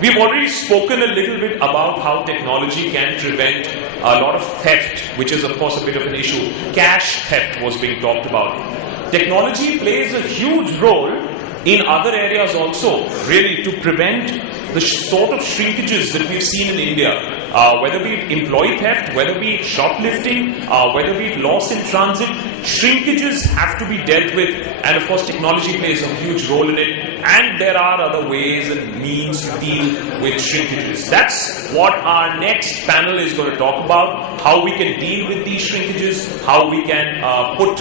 We've already spoken a little bit about how technology can prevent a lot of theft, which is of course a bit of an issue. Cash theft was being talked about. Technology plays a huge role in other areas also, really, to prevent the sort of shrinkages that we've seen in India, whether be it employee theft, whether be it shoplifting, whether be it loss in transit. Shrinkages have to be dealt with, and of course technology plays a huge role in it, and there are other ways and means to deal with shrinkages. That's what our next panel is going to talk about, how we can deal with these shrinkages, how we can put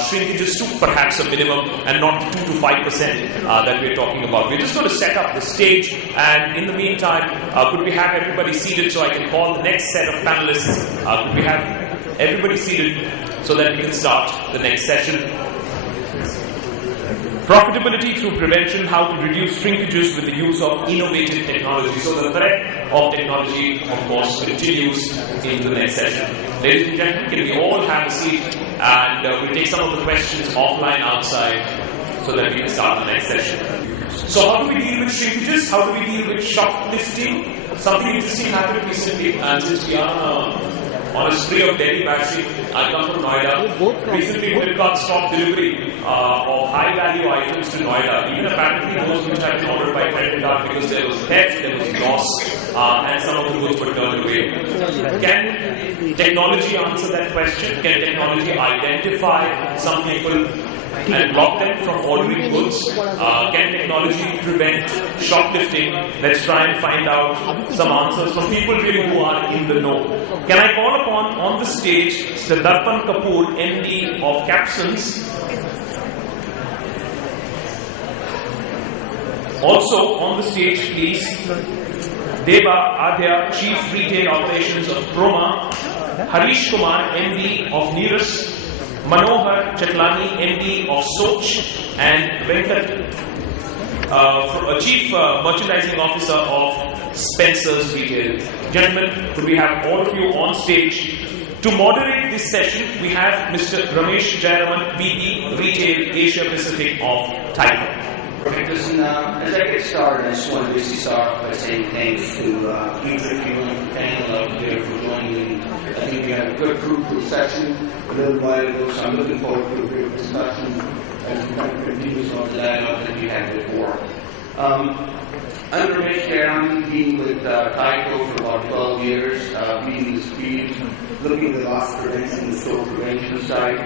shrinkages to perhaps a minimum and not the 2 to 5% that we're talking about. We're just going to set up the stage, and in the meantime, could we have everybody seated so I can call the next set of panelists? Could we have everybody seated so that we can start the next session? Profitability through prevention, how to reduce shrinkages with the use of innovative technology. So the threat of technology, of course, continues into the next session. Ladies and gentlemen, can we all have a seat, and we'll take some of the questions offline outside so that we can start the next session. So how do we deal with shrinkages? How do we deal with shoplifting? Something interesting happened recently, and since we are on a spree of Delhi bashing, I come from Noida. Recently, Flipkart stopped delivery of high-value items to Noida, even apparently those which had been ordered by credit card, because there was theft, there was loss, and some of the goods were turned away. Can technology answer that question? Can technology identify some people and block them from ordering goods? Can technology prevent shoplifting? Let's try and find out some answers from people really who are in the know. Can I call upon on the stage Mr. Darpan Kapoor, MD of Capsons. Also on the stage, please, Deva Adya, Chief Retail Operations of Proma, Harish Kumar, MD of Neerus, Manohar Chatlani, MD of Soch, and Venkat, Chief Merchandising Officer of Spencer's Retail. Gentlemen, could we have all of you on stage? To moderate this session, we have Mr. Ramesh Jayaraman, VP Retail Asia Pacific of Tyco. Perfect. Listen, as I get started, I just want to basically start off by saying thanks to each of you on the panel out there for joining in. I think we had a good, fruitful session a little while ago, so I'm looking forward to a great discussion as we kind of continue some of the dialogue that we had before. I'm Ramesh Jayaraman, been with Tyco for about 12 years, leading this field, looking at the loss prevention and store prevention side.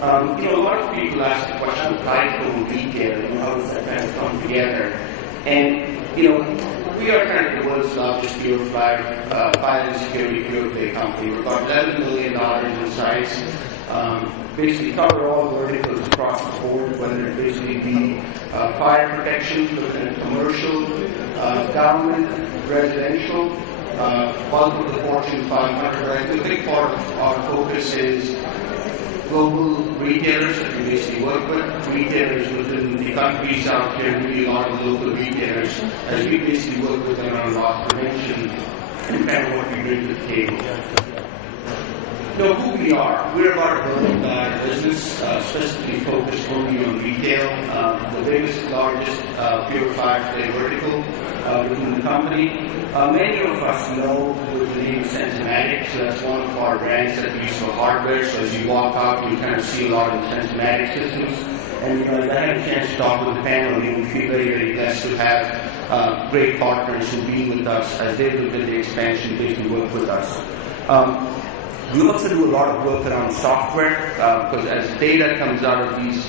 A lot of people ask the question of Tyco and retail, how does that kind of come together? And, we are kind of the world's largest pure fire and security pure play company. We're about $11 million in size. Basically cover all verticals across the board, whether it basically be fire protection, looking at commercial, government, residential, bulk of the Fortune 500. Right? The big part of our focus is global retailers that we basically work with, retailers within the countries out here, really a lot of local retailers, as we basically work with them on loss prevention and kind of what we bring to the table. Who we are. We're about a $1 billion business, specifically focused only on retail, the biggest, largest pure fire play vertical within the company. Many of us know the name Sensomatic, so that's one of our brands that we use for hardware. So as you walk out, you kind of see a lot of the Sensomatic systems. And as I had a chance to talk with the panel, we feel very, very blessed to have great partners who've been with us as they look at the expansion, basically work with us. We also do a lot of work around software, because as data comes out of these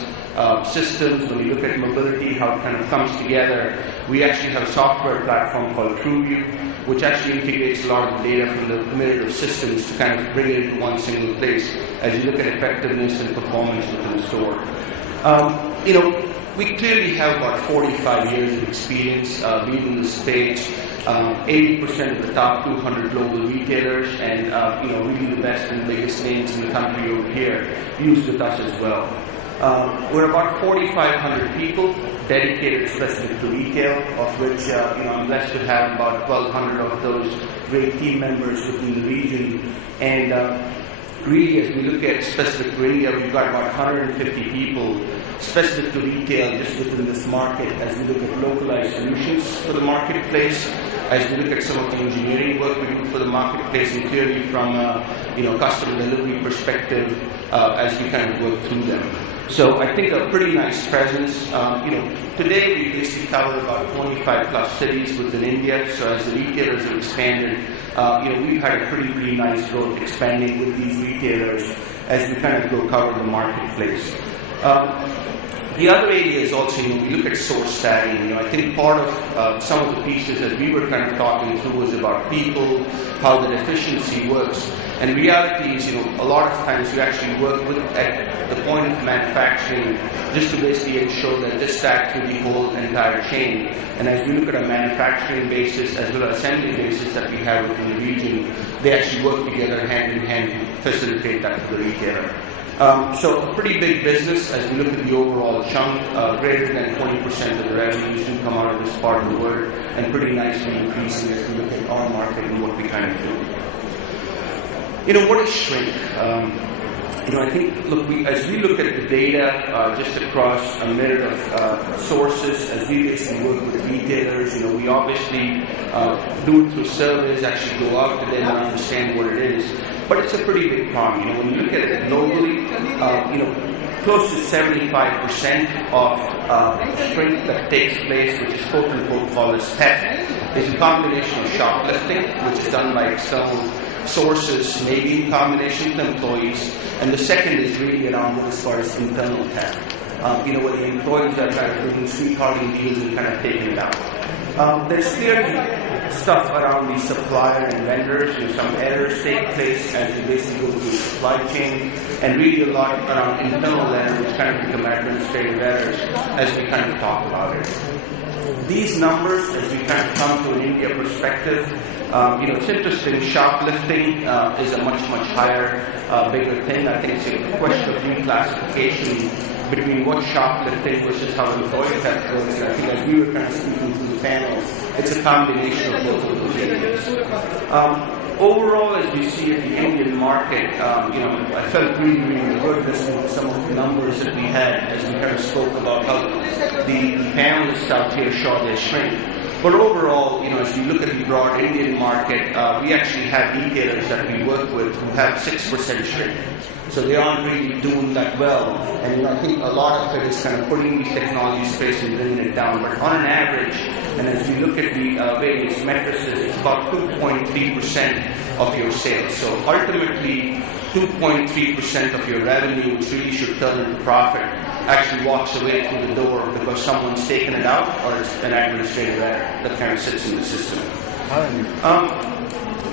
systems, when we look at mobility, how it kind of comes together, we actually have a software platform called TrueView, which actually integrates a lot of the data from the myriad of systems to kind of bring it into one single place as you look at effectiveness and performance within the store. We clearly have about 45 years of experience being in the space. 80% of the top 200 global retailers and really the best and biggest names in the country over here use with us as well. We're about 4,500 people dedicated specifically to retail, of which I'm blessed to have about 1,200 of those great team members within the region. And really, as we look at specific India, we've got about 150 people specific to retail just within this market as we look at localized solutions for the marketplace, as we look at some of the engineering work we do for the marketplace, and clearly from a customer delivery perspective as we kind of work through them. So I think a pretty nice presence. Today we basically cover about 25 plus cities within India. So as the retailers have expanded, we've had a pretty nice growth expanding with these retailers as we kind of go cover the marketplace. The other area is also, we look at source tagging. I think part of some of the pieces that we were kind of talking through was about people, how that efficiency works. And reality is, a lot of times you actually work at the point of manufacturing just to basically ensure that this stacks through the whole entire chain. And as we look at a manufacturing basis as well as assembly basis that we have within the region, they actually work together hand in hand to facilitate that for the retailer. So a pretty big business as we look at the overall chunk. Greater than 20% of the revenues do come out of this part of the world, and pretty nicely increasing as we look at our market and what we kind of do. What is shrink? I think, as we look at the data just across a myriad of sources, as we basically work with retailers, we obviously do it through surveys, actually go out to them and understand what it is. But it's a pretty big problem. When you look at it globally, close to 75% of shrink that takes place, which is quote-unquote called as theft, is a combination of shoplifting, which is done by external sources, maybe in combination with employees, and the second is really around what is called as internal theft. Where the employees are kind of doing sweethearting deals and kind of taking it out. There's clearly stuff around the supplier and vendors, some errors take place as we basically go through the supply chain, and really a lot around internal errors, which kind of become administrative errors as we kind of talk about it. These numbers, as we kind of come to an India perspective, it's interesting, shoplifting is a much higher, bigger thing. I think it's a question of reclassification between what shoplifting versus how employee theft goes. And I think as we were kind of speaking through the panel, it's a combination of both of those areas. Overall, as we see at the Indian market, I felt really good listening to some of the numbers that we had as we kind of spoke about how the panelists out here saw their shrink. But overall, as we look at the broad Indian market, we actually have retailers that we work with who have 6% shrink. So they aren't really doing that well. And I think a lot of it is kind of putting these technology space and bringing it down. But on an average, and as we look at the various matrices, it's about 2.3% of your sales. So ultimately, 2.3% of your revenue, which really should turn into profit, actually walks away through the door because someone's taken it out or it's an administrative error that kind of sits in the system.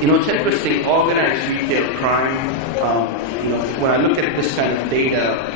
It's interesting, organized retail crime, when I look at this kind of data,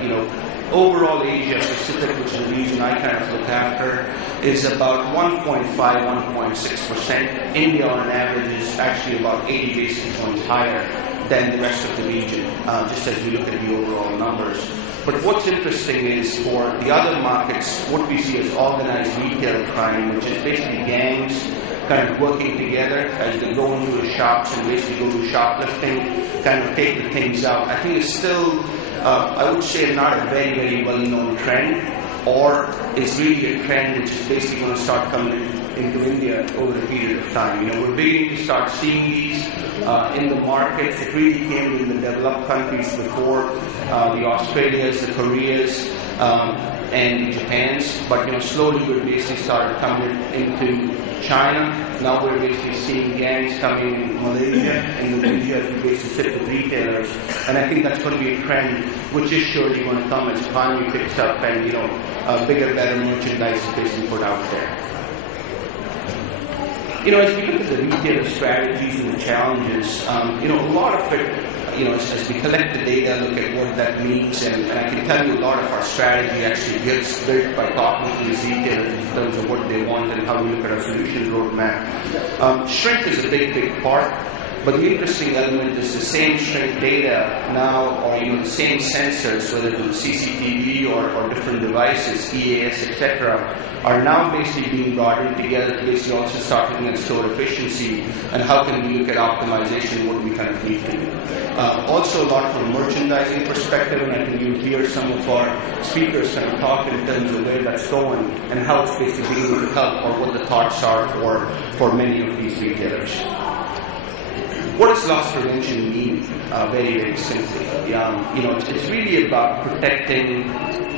overall Asia Pacific, which is the region I kind of look after, is about 1.5, 1.6%. India on an average is actually about 80 basis points higher than the rest of the region, just as we look at the overall numbers. But what's interesting is for the other markets, what we see is organized retail crime, which is basically gangs kind of working together as they go into the shops and basically go to shoplifting, kind of take the things out. I think it's still, I would say, not a very well-known trend, or is really a trend which is basically going to start coming into India over a period of time. We're beginning to start seeing these in the markets. It really came in the developed countries before, the Australias, the Koreas, and Japans. But slowly we're basically started coming into China. Now we're basically seeing gangs coming in Malaysia and Indonesia as we basically sit with retailers. And I think that's going to be a trend which is surely going to come as the economy picks up and bigger, better merchandise is basically put out there. As we look at the retailer strategies and the challenges, a lot of it, as we collect the data, look at what that means, and I can tell you a lot of our strategy actually gets built by talking to these retailers in terms of what they want and how we look at our solution roadmap. Shrink is a big part, But the interesting element is the same shrink data now, or the same sensors, whether it was CCTV or different devices, EAS, etc., are now basically being brought in together to basically also start looking at store efficiency and how can we look at optimization, what we kind of need to do. Also a lot from a merchandising perspective, and I think you'll hear some of our speakers kind of talk in terms of where that's going and how it's basically being able to help, or what the thoughts are for many of these retailers. What does loss prevention mean? Very, very simply. It's really about protecting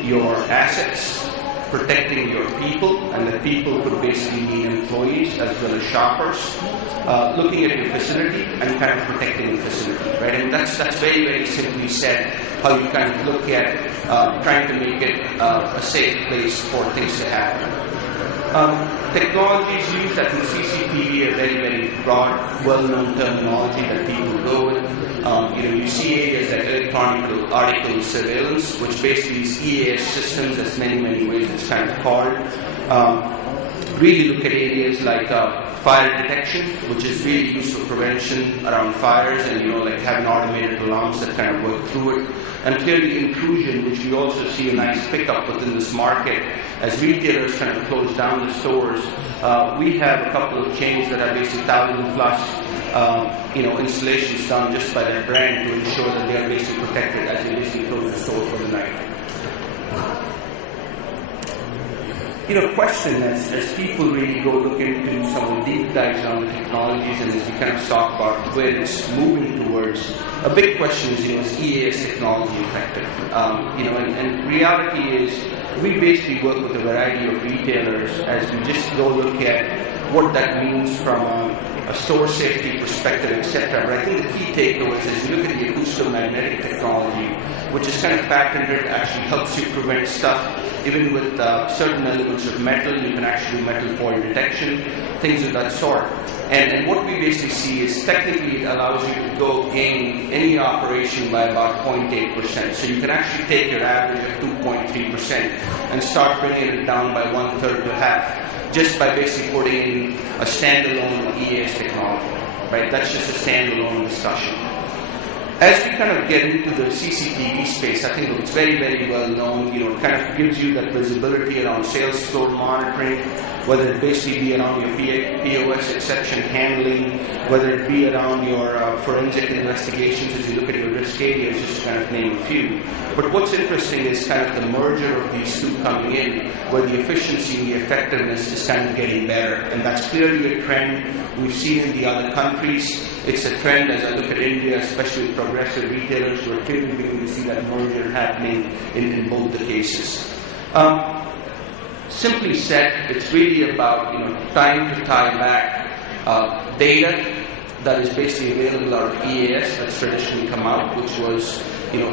your assets, protecting your people, and the people could basically mean employees as well as shoppers, looking at your facility and kind of protecting the facility, right? And that's very, very simply said, how you kind of look at trying to make it a safe place for things to happen. Technologies used, I think CCTV are very, very broad, well-known terminology that people go with. You see areas like electronic article surveillance, which basically is EAS systems. There's many ways it's kind of called. Really look at areas like fire detection, which is really used for prevention around fires, and like having automated alarms that kind of work through it. And clearly intrusion, which we also see a nice pickup within this market as retailers kind of close down the stores. We have a couple of chains that have basically 1,000 plus installations done just by their brand to ensure that they are basically protected as they basically close the store for the night. Question as people really go look into some of the deep dives on the technologies, and as we kind of talk about where it's moving towards, a big question is EAS technology effective? And reality is, we basically work with a variety of retailers as we just go look at what that means from a store safety perspective, etc. But I think the key takeaway is you look at the acoustomagnetic technology, which is kind of patented, actually helps you prevent stuff. Even with certain elements of metal, you can actually do metal foil detection, things of that sort. And what we basically see is technically it allows you to go in any operation by about 0.8%. So you can actually take your average of 2.3% and start bringing it down by 1/3 to half, just by basically putting in a standalone EAS technology, right? That's just a standalone discussion. As we kind of get into the CCTV space, I think it's very, very well known. It kind of gives you that visibility around sales floor monitoring, whether it basically be around your POS exception handling, whether it be around your forensic investigations as you look at your risk areas, just to kind of name a few. But what's interesting is kind of the merger of these two coming in, where the efficiency and the effectiveness is kind of getting better. And that's clearly a trend we've seen in the other countries. It's a trend as I look at India, especially with progressive retailers, who are clearly beginning to see that merger happening in both the cases. Simply said, it's really about trying to tie back data that is basically available out of EAS that's traditionally come out, which was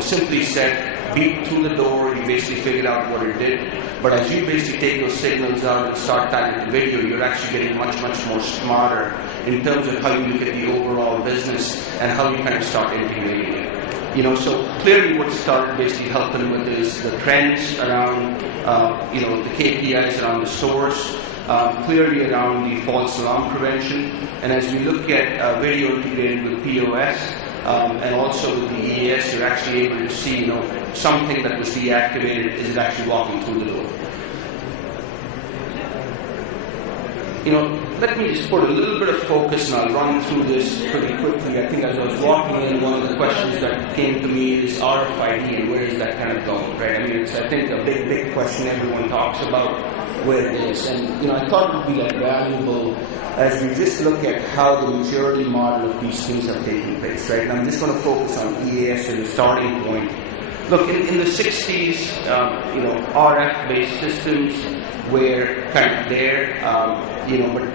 simply said, beep through the door, you basically figured out what it did. But as you basically take those signals out and start tying the video, you're actually getting much more smarter in terms of how you look at the overall business and how you kind of start integrating it. So clearly what started basically helping with is the trends around, the KPIs around the stores, clearly around the false alarm prevention. And as we look at video integrated with POS, and also with the EAS, you're actually able to see, something that was deactivated is actually walking through the door. Let me just put a little bit of focus, and I'll run through this pretty quickly. I think as I was walking in, one of the questions that came to me is RFID, and where is that kind of going, right? I mean, it's, I think, a big question everyone talks about where it is. And, I thought it would be valuable as we just look at how the maturity model of these things have taken place, right? And I'm just going to focus on EAS as a starting point. Look, in the 60s, RF-based systems were kind of there,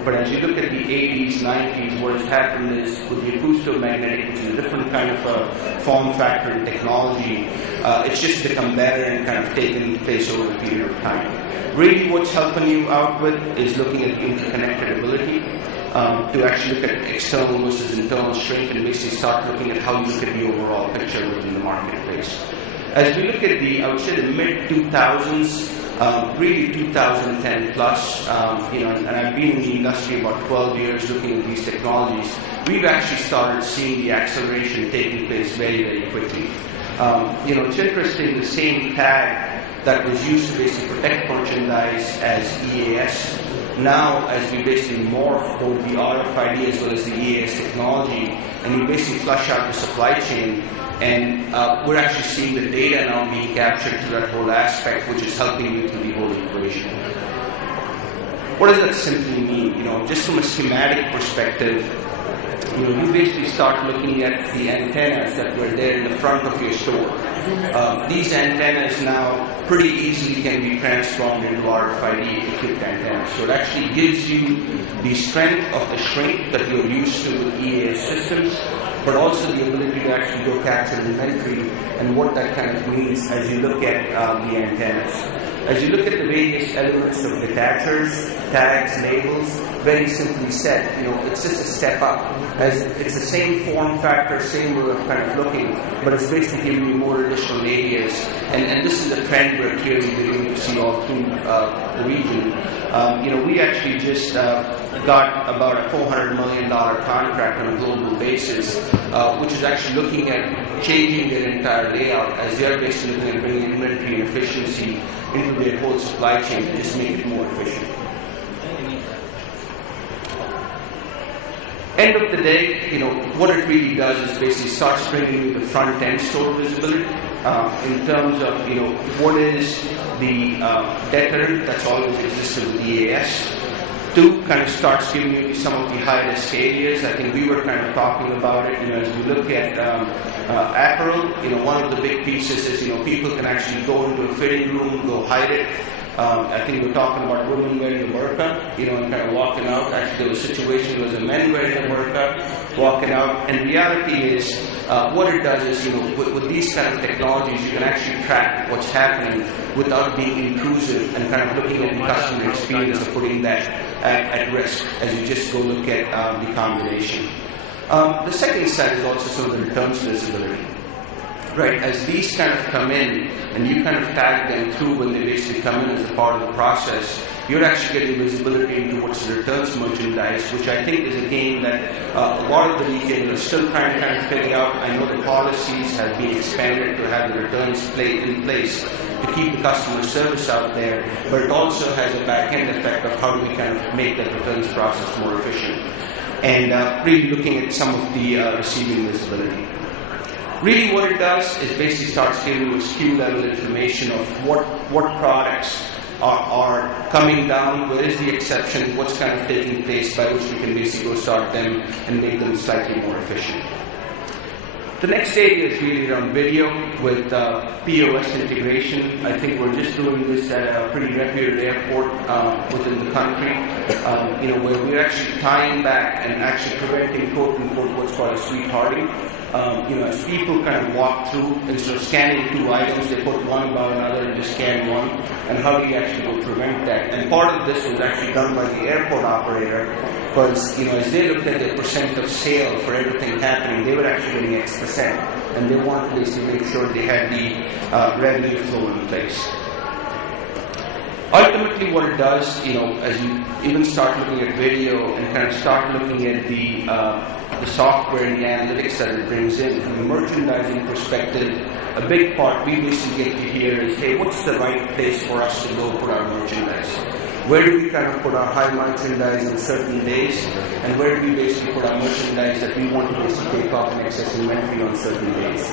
but as you look at the 80s, 90s, what has happened is with the acoustomagnetic, which is a different kind of a form factor and technology, it's just become better and kind of taken place over a period of time. Really what's helping you out with is looking at the interconnected ability to actually look at external versus internal shrink and basically start looking at how you look at the overall picture within the marketplace. As we look at I would say the mid-2000s, really 2010 plus, and I've been in the industry about 12 years looking at these technologies. We've actually started seeing the acceleration taking place very, very quickly. It's interesting, the same tag that was used to basically protect merchandise as EAS, now as we basically morph both the RFID as well as the EAS technology, and you basically flush out the supply chain, and we're actually seeing the data now being captured to that whole aspect, which is helping you through the whole equation. What does that simply mean? Just from a schematic perspective, you basically start looking at the antennas that were there in the front of your store. These antennas now pretty easily can be transformed into RFID equipped antennas. So it actually gives you the strength of the shrink that you're used to with EAS systems, but also the ability to actually go capture inventory and what that kind of means as you look at the antennas. As you look at the various elements of detachers, tags, labels, very simply said, it's just a step up. As it's the same form factor, same way of kind of looking, but it's basically giving you more additional areas. And this is a trend we're clearly beginning to see all through the region. We actually just got about a $400 million contract on a global basis, which is actually looking at changing their entire layout as they're basically looking at bringing inventory and efficiency into their whole supply chain to just make it more efficient. End of the day, what it really does is basically starts bringing you the front-end store visibility in terms of, what is the deterrent that's always existed with EAS. 2, kind of starts giving you some of the high-risk areas. I think we were kind of talking about it, as we look at apparel, one of the big pieces is, people can actually go into a fitting room, go hide it. I think we're talking about women wearing a burqa, and kind of walking out. Actually, there was a situation where there was a man wearing a burqa, walking out. And reality is, what it does is, with these kind of technologies, you can actually track what's happening without being intrusive and kind of looking at the customer experience of putting that at risk as you just go look at the combination. The second side is also some of the returns visibility. Right, as these kind of come in and you kind of tag them through when they basically come in as a part of the process, you're actually getting visibility into what's the returns merchandise, which I think is a game that a lot of the retailers are still trying to kind of figure out. I know the policies have been expanded to have the returns in place to keep the customer service out there, but it also has a back-end effect of how do we kind of make that returns process more efficient. And really looking at some of the receiving visibility. Really what it does is basically starts giving you SKU level information of what products are coming down, where is the exception, what's kind of taking place by which we can basically go start them and make them slightly more efficient. The next area is really around video with POS integration. I think we're just doing this at a pretty reputed airport within the country, where we're actually tying back and actually preventing quote-unquote what's called a sweethearting. As people kind of walk through, instead of scanning 2 items, they put one above another and just scan one. And how do you actually go prevent that? And part of this was actually done by the airport operator, because as they looked at the percent of sale for everything happening, they were actually getting X%, and they wanted to basically make sure they had the revenue flow in place. Ultimately, what it does, as you even start looking at video and kind of start looking at the software and the analytics that it brings in, from a merchandising perspective, a big part we basically get to hear is, hey, what's the right place for us to go put our merchandise? Where do we kind of put our high merchandise on certain days, and where do we basically put our merchandise that we want to basically take off in excess inventory on certain days?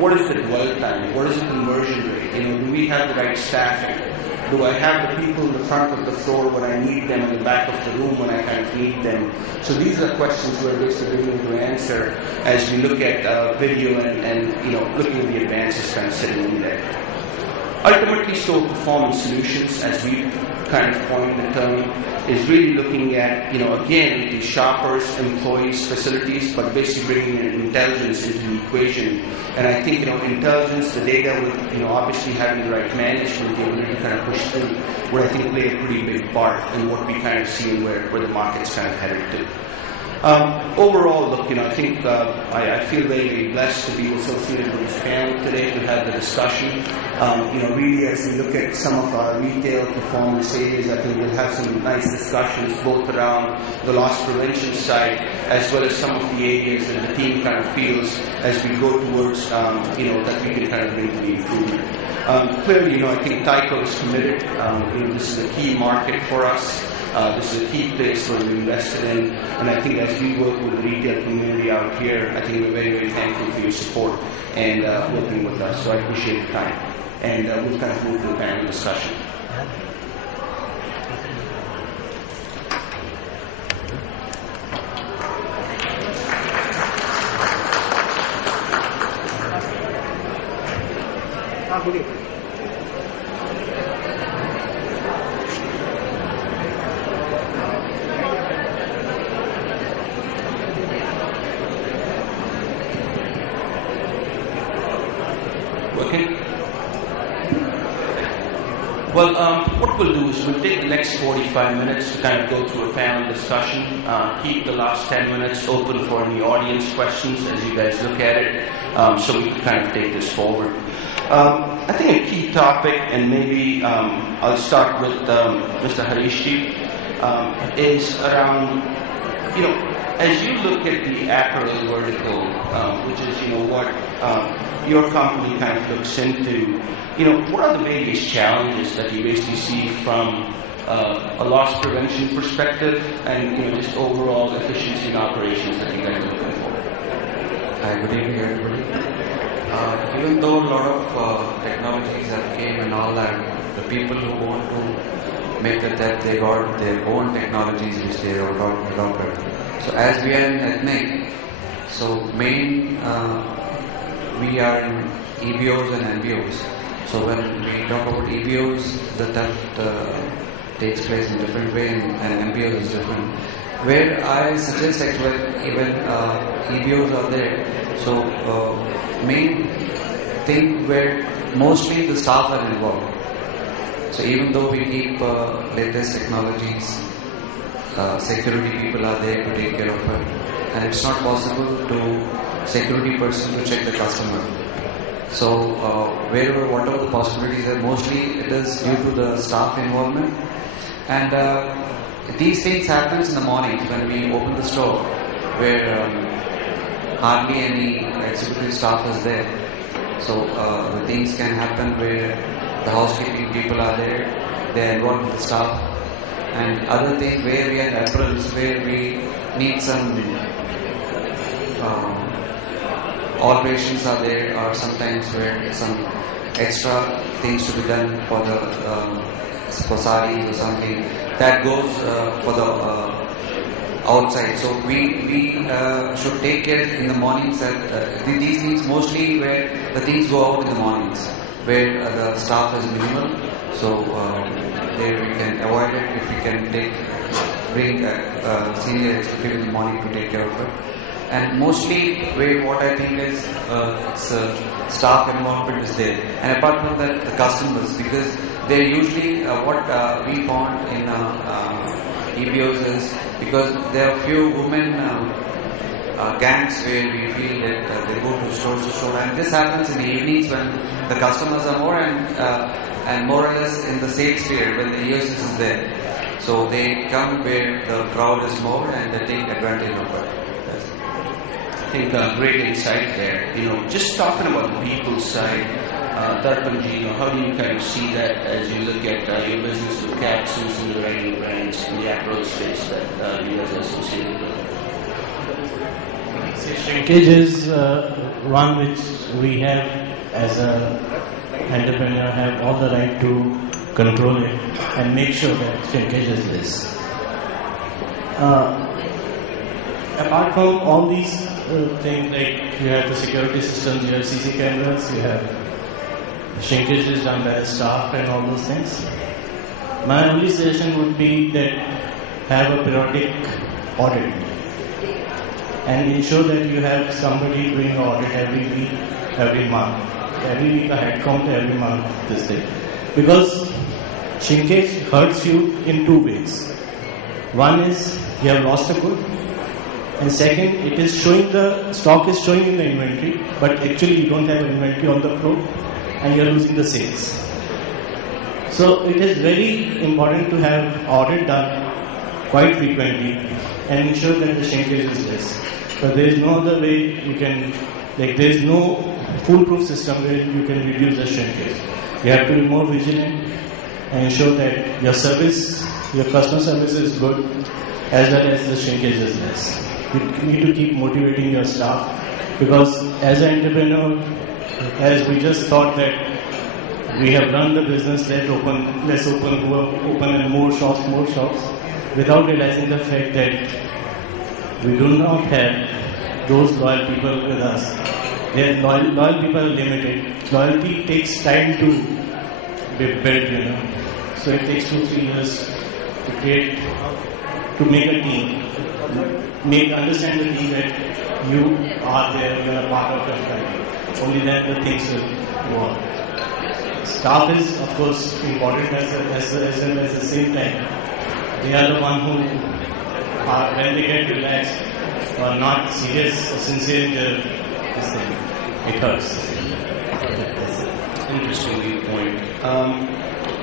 What is the dwell time? What is the conversion rate? Do we have the right staffing? Do I have the people in the front of the floor when I need them, in the back of the room when I kind of need them? So these are questions we're basically going to answer as we look at video and looking at the advances kind of sitting in there. Ultimately, store performance solutions, as we kind of coined the term, is really looking at, again, the shoppers, employees, facilities, but basically bringing in intelligence into the equation. And I think, intelligence, the data with, obviously having the right management, the ability to kind of push through, would I think play a pretty big part in what we kind of see and where the market's kind of headed to. Overall, look, I think I feel very, very blessed to be associated with this panel today to have the discussion. Really as we look at some of our retail performance areas, I think we'll have some nice discussions both around the loss prevention side as well as some of the areas that the team kind of feels as we go towards, that we can kind of bring to the improvement. Clearly, I think Tyco is committed. This is a key market for us. This is a key place where we invested in, and I think as we work with the retail community out here, I think we're very, very thankful for your support and working with us. So I appreciate your time. And we'll kind of move to the panel discussion. Well, what we'll do is we'll take the next 45 minutes to kind of go through a panel discussion, keep the last 10 minutes open for any audience questions as you guys look at it, so we can kind of take this forward. I think a key topic, and maybe I'll start with Mr. Harishji, is around, as you look at the apparel vertical, which is, what your company kind of looks into, what are the various challenges that you basically see from a loss prevention perspective and, just overall efficiency in operations that you guys are looking for? Hi, good evening, everybody. Even though a lot of technologies have came and all that, the people who want to make the that they got their own technologies which they adopted. So as we are in ethnic, so main we are in EBOs and MBOs. So when we talk about EBOs, the theft takes place in different way, and MBOs is different. Where I suggest actually even EBOs are there. So main thing where mostly the staff are involved. So even though we keep latest technologies, security people are there to take care of it, and it's not possible to security person to check the customer. So wherever, whatever the possibilities are, mostly it is due to the staff involvement. And these things happens in the morning when we open the store, where hardly any executive staff is there. So the things can happen where the housekeeping people are there, they are involved with the staff. And other things where we are in apparels, where we need some alterations are there, or sometimes where some extra things to be done for the for saris or something that goes for the outside. So we should take care in the mornings that these things mostly where the things go out in the mornings, where the staff is minimal. So there we can avoid it if we can bring senior executive in the morning to take care of it. And mostly what I think is staff involvement is there. And apart from that, the customers, because they're usually what we found in EBOs is because there are few women gangs where we feel that they go to store to store, and this happens in the evenings when the customers are more and more or less in the sales period when the EOS is there. So they come where the crowd is more and they take advantage of it. I think great insight there. Just talking about the people side, Tarpanji, how do you kind of see that as you look at your business with capsules and the variety brands in the apparel space that you guys are associated with? Shrinkage is one which we have as an entrepreneur have all the right to control it and make sure that shrinkage is less. Apart from all these things, like you have the security systems, you have CC cameras, you have shrinkage is done by the staff and all those things. My only suggestion would be that have a periodic audit and ensure that you have somebody doing an audit every week, every month. Every week a head count, every month this thing. Because shrinkage hurts you in two ways. One is you have lost a good, and second, it is showing the stock is showing in the inventory, but actually you don't have inventory on the floor and you are losing the sales. So it is very important to have audit done quite frequently and ensure that the shrinkage is less. But there is no other way you can, like there is no foolproof system where you can reduce the shrinkage. You have to be more vigilant and ensure that your service, your customer service is good as well as the shrinkage is less. You need to keep motivating your staff because as an entrepreneur, as we just thought that we have run the business, let's open and more shops, without realizing the fact that we do not have those loyal people with us. Their loyal people are limited. Loyalty takes time to be built, So it takes 2-3 years to create, to make a team, understand the team that you are there, you are a part of your family. Only then the things will go on. Staff is, of course, important as well as the same time. They are the one who are, when they get relaxed or not serious or sincere in this thing, it hurts. Interesting viewpoint.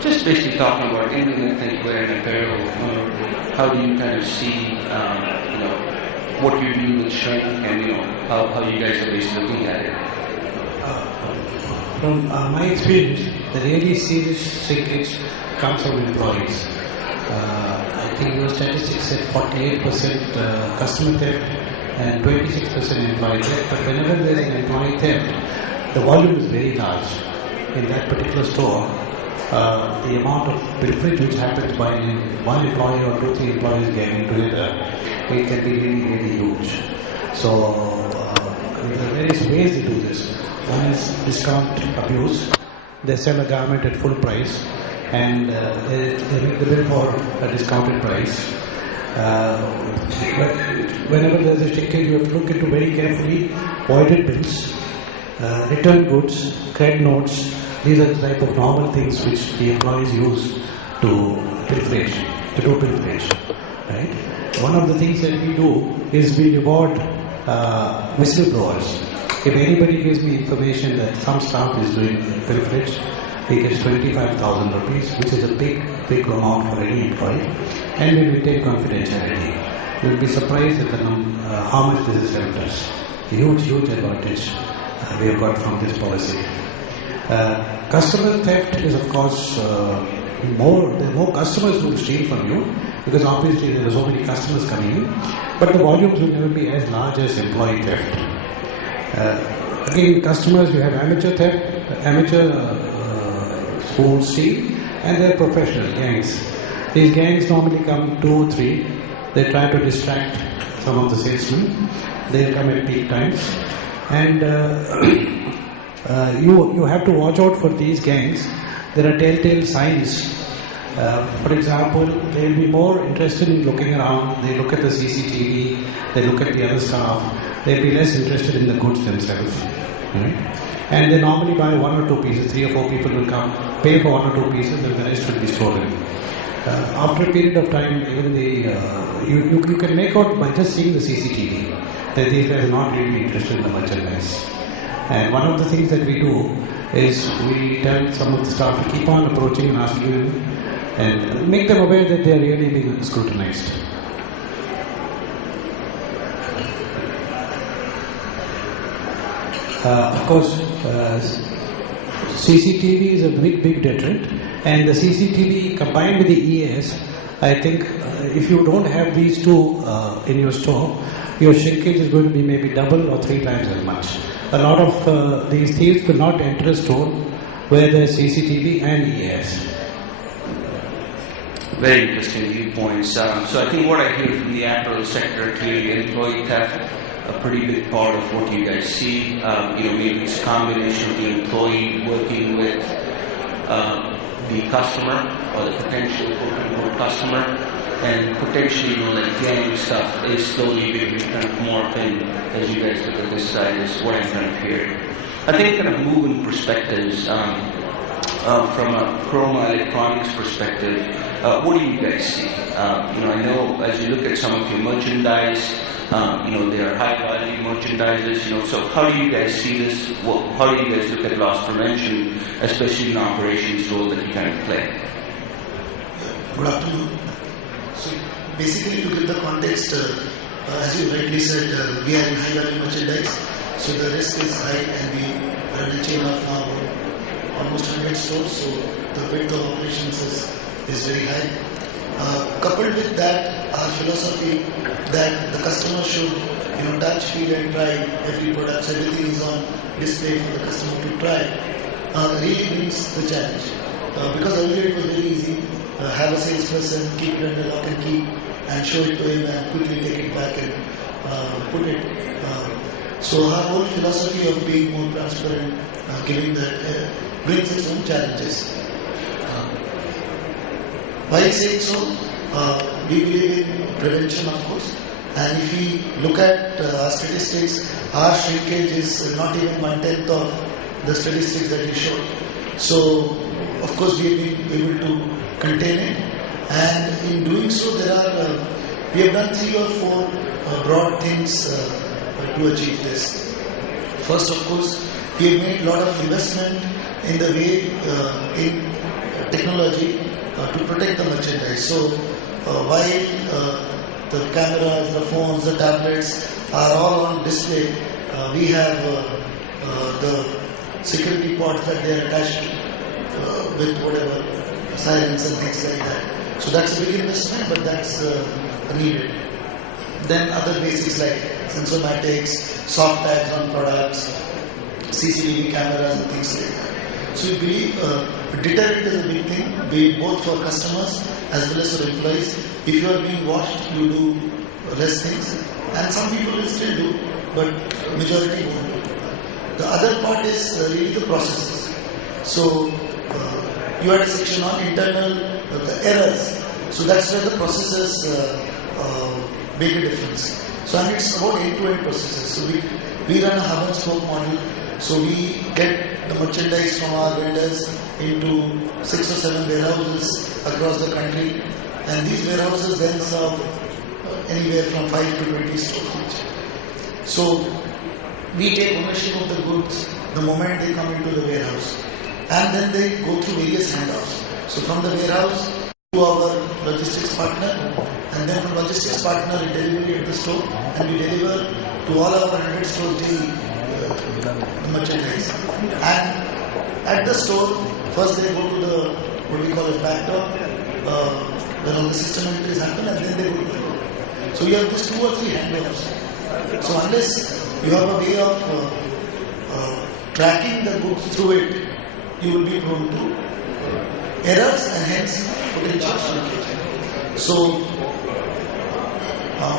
Just basically talking about Indian ethnic wear and apparel, how do you kind of see, what you do with shrink and, how you guys are basically looking at it? From my experience, the really serious shrinkage comes from employees. I think your statistics said 48% customer theft and 26% employee theft. But whenever there is an employee theft, the volume is very large. In that particular store, the amount of pilferage which happens by one employee or 2-3 employees getting together, it can be really, really huge. So there are various ways to do this. One is discount abuse. They sell a garment at full price and they make the bill for a discounted price. But whenever there is a shrinkage, you have to look into very carefully voided bills, return goods, credit notes. These are the type of normal things which the employees use to do pilferage. Right? One of the things that we do is we reward whistleblowers. If anybody gives me information that some staff is doing pilferage, he gets 25,000 rupees, which is a big amount for any employee, and we maintain confidentiality. You will be surprised at how much this has helped us. A huge advantage we have got from this policy. Customer theft is, of course, there are more customers who will steal from you because obviously there are so many customers coming in, but the volumes will never be as large as employee theft. Again, customers, you have amateur theft, who steal, and there are professional gangs. These gangs normally come 2 or 3. They try to distract some of the salesmen. They come at peak times, and you have to watch out for these gangs. There are telltale signs. For example, they will be more interested in looking around. They look at the CCTV. They look at the other staff. They'll be less interested in the goods themselves. Right? And they normally buy 1 or 2 pieces. 3 or 4 people will come, pay for 1 or 2 pieces, and the rest will be stolen. After a period of time, even you can make out by just seeing the CCTV that these guys are not really interested in the merchandise. And one of the things that we do is we tell some of the staff to keep on approaching and asking them and make them aware that they are really being scrutinized. Of course, CCTV is a big deterrent, and the CCTV combined with the EAS, I think if you don't have these two in your store, your shrinkage is going to be maybe double or 3 times as much. A lot of these thieves will not enter a store where there's CCTV and EAS. Very interesting viewpoints. So I think what I hear from the apparel sector, clearly employee theft, a pretty big part of what you guys see. Maybe it's a combination of the employee working with the customer or the potential quote-unquote customer, and potentially, like gang stuff is slowly being kind of morphed in as you guys look at this side, is what I'm kind of hearing. I think kind of moving perspectives, from a chroma electronics perspective, what do you guys see? I know as you look at some of your merchandise, they are high value merchandises, so how do you guys see this? How do you guys look at loss prevention, especially in operations role that you kind of play? Good afternoon. So basically, to give the context, as you rightly said, we are in high value merchandise, so the risk is high, and we are in a chain of now almost 100 stores, so the width of operations is very high. Coupled with that, our philosophy that the customer should touch, feel and try every product, so everything is on display for the customer to try, really brings the challenge. Because earlier it was very easy, have a salesperson, keep it under lock and key and show it to him and quickly take it back and put it. So our whole philosophy of being more transparent, giving that, brings its own challenges. Why I say so? We believe in prevention, of course, and if we look at our statistics, our shrinkage is not even 1/10 of the statistics that you showed. So, of course, we have been able to contain it, and in doing so, we have done 3 or 4 broad things to achieve this. First, of course, we have made a lot of investment in the way in technology to protect the merchandise. So while the cameras, the phones, the tablets are all on display, we have the security pods that they are attached to with whatever sirens and things like that. So that's a big investment, but that's needed. Then other basics like sensormatics, soft tags on products, CCTV cameras and things like that. So we believe deterrent is a big thing, be it both for customers as well as for employees. If you are being watched, you do less things, and some people will still do, but majority won't do. The other part is really the processes. So you had a section on internal the errors. So that's where the processes make a difference. So and it's about end-to-end processes. So we run a hub and spoke model. So we get the merchandise from our vendors into 6 or 7 warehouses across the country, and these warehouses then serve anywhere from 5 to 20 stores each. So we take ownership of the goods the moment they come into the warehouse, and then they go through various handoffs. So from the warehouse to our logistics partner, and then from logistics partner we deliver it at the store, and we deliver to all our 100 stores daily the merchandise. And at the store, first they go to the what we call as back door, where all the system entries happen, and then they go to the floor. So you have these 2 or 3 handoffs. So unless you have a way of tracking the goods through it, you will be prone to errors and hence potential shrinkage. So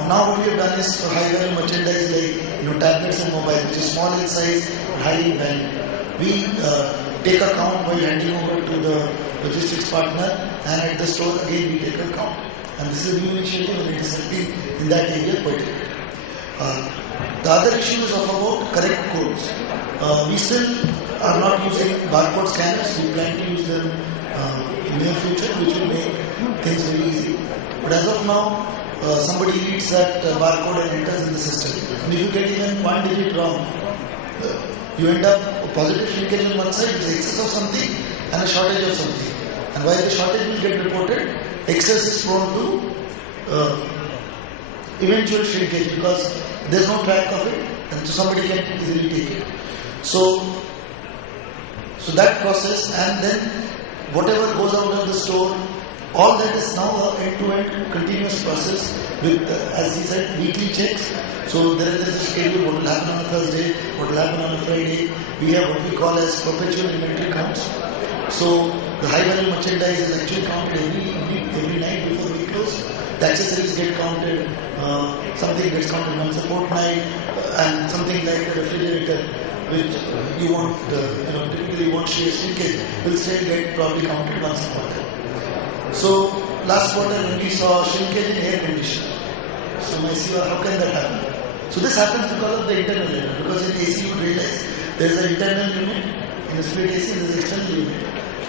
now what we have done is for high value merchandise like tablets and mobile, which is small in size, high in value. We take a count while handing over to the logistics partner, and at the store again we take a count. And this is a new initiative, and it is helping in that area quite a bit. The other issue is about correct codes. We still are not using barcode scanners. We plan to use them in the near future, which will make things very easy. But as of now, somebody reads that barcode and enters in the system. And if you get even 1 digit wrong, you end up a positive shrinkage on one side, is excess of something and a shortage of something. And while the shortage will get reported, excess is prone to eventual shrinkage because there is no track of it, and so somebody can easily take it. So that process, and then whatever goes out of the store, all that is now an end-to-end continuous process with, as he said, weekly checks. So there is a schedule, what will happen on a Thursday, what will happen on a Friday. We have what we call as perpetual inventory counts. So The high value merchandise is actually counted every night before we close. The accessories get counted, something gets counted once a fortnight, and something like a refrigerator, which you want, typically you want shrinkage, will still get probably counted once a quarter. So last quarter when we saw shrinkage in air conditioner, so I see how can that happen? So this happens because of the internal unit. Because in AC you realize there is an internal unit, in a split AC there is an external unit.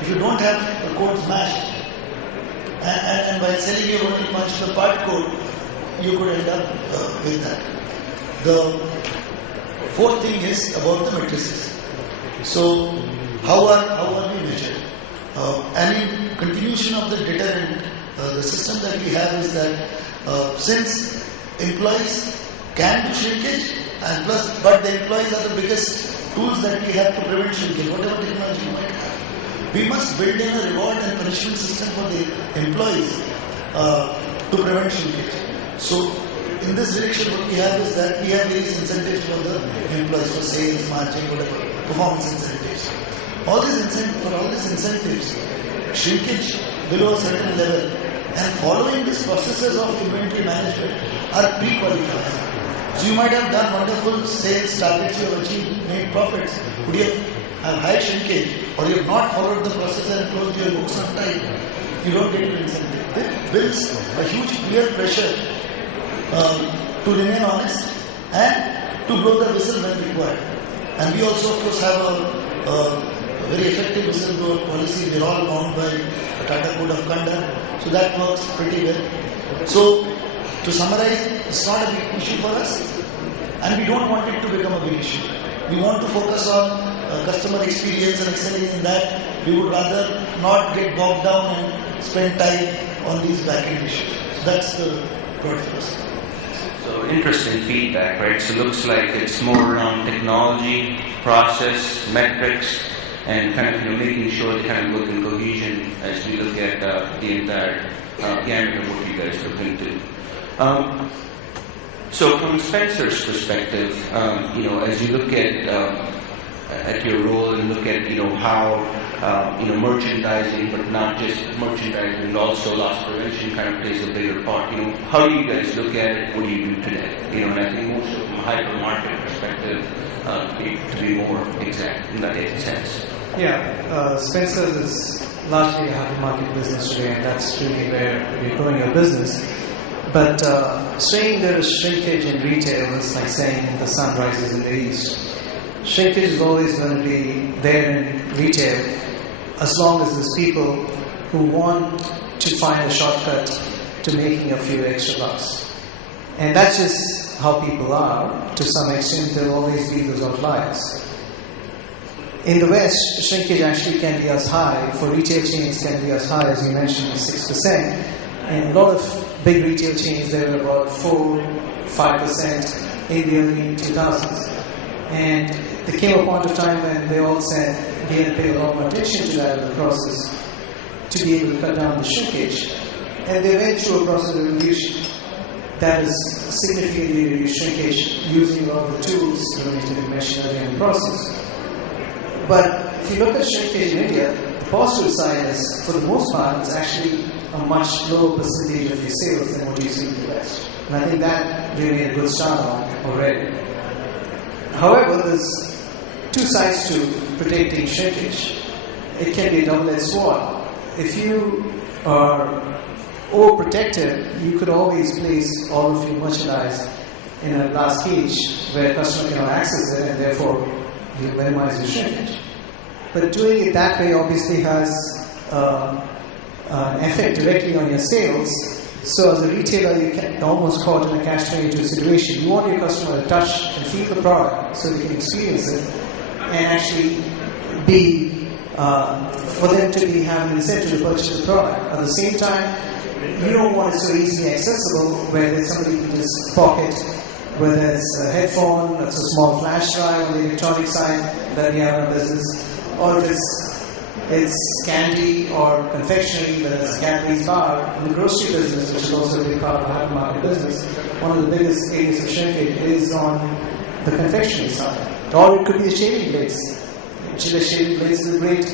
If you don't have the codes matched, and by selling you only punch the part code, you could end up with that. The fourth thing is about the matrices. So how are we measured? And in continuation of the deterrent, the system that we have is that since employees can do shrinkage, and but the employees are the biggest tools that we have to prevent shrinkage, whatever technology you might have. We must build in a reward and punishment system for the employees to prevent shrinkage. So in this direction what we have is that we have various incentives for the employees, for sales, margin, whatever, performance incentives. For all these incentives, shrinkage below a certain level and following these processes of inventory management are pre-qualified. So you might have done wonderful sales targets, you have achieved, made profits. Would you have high shrinkage, or you have not followed the process and closed your books on time? You don't get your incentive. It builds a huge peer pressure to remain honest and to blow the whistle when required. And we also, of course, have a very effective whistleblower policy. We're all bound by a Tata Code of Conduct, so that works pretty well. So, to summarize, it's not a big issue for us, and we don't want it to become a big issue. We want to focus on customer experience and excelling in that. We would rather not get bogged down and spend time on these back-end issues. So that's the broad philosophy. So interesting feedback, right? So it looks like it's more around technology, process, metrics, and kind of making sure they kind of look in cohesion as we look at the entire gamut of what you guys look into. So from Spencer's perspective, as you look at your role and look at how merchandising, but not just merchandising, but also loss prevention kind of plays a bigger part. How do you guys look at it? What do you do today? And I think more so from a hypermarket perspective, to be more exact in that sense. Yeah, Spencer's is largely a hypermarket business today, and that's really where we're growing our business. But saying there is shrinkage in retail is like saying the sun rises in the east. Shrinkage is always going to be there in retail as long as there's people who want to find a shortcut to making a few extra bucks. And that's just how people are. To some extent, there will always be those outliers. In the West, shrinkage actually can be as high, for retail chains can be as high as you mentioned, 6%. And a lot of big retail chains, they were about 4-5% in the early 2000s. And there came a point of time when they all said we had to pay a lot more attention to that in the process to be able to cut down the shrinkage. And they went through a process of evolution that has significantly reduced shrinkage using a lot of the tools that we mentioned earlier in the process. But if you look at shrinkage in India, the positive side is, for the most part, it's actually a much lower percentage of your sales than what you see in the West. And I think that we made a good start on already. However, there's two sides to protecting shrinkage. It can be a double-edged sword. If you are overprotective, you could always place all of your merchandise in a glass cage where a customer cannot access it, and therefore you minimize your shrinkage. But doing it that way obviously has an effect directly on your sales. So as a retailer, you can almost caught in a catch-22 situation. You want your customer to touch and feel the product so they can experience it, and actually be for them to be have an incentive to purchase the product. At the same time, you don't want it so easily accessible where somebody can just pocket, whether it's a headphone, it's a small flash drive on the electronic side that we have in our business, or if it's candy or confectionery, whether it's a Cadbury's bar. In the grocery business, which is also a big part of the hypermarket business, one of the biggest areas of shrinkage is on the confectionery side. Or it could be the shaving blades. Gillette shaving blades is a great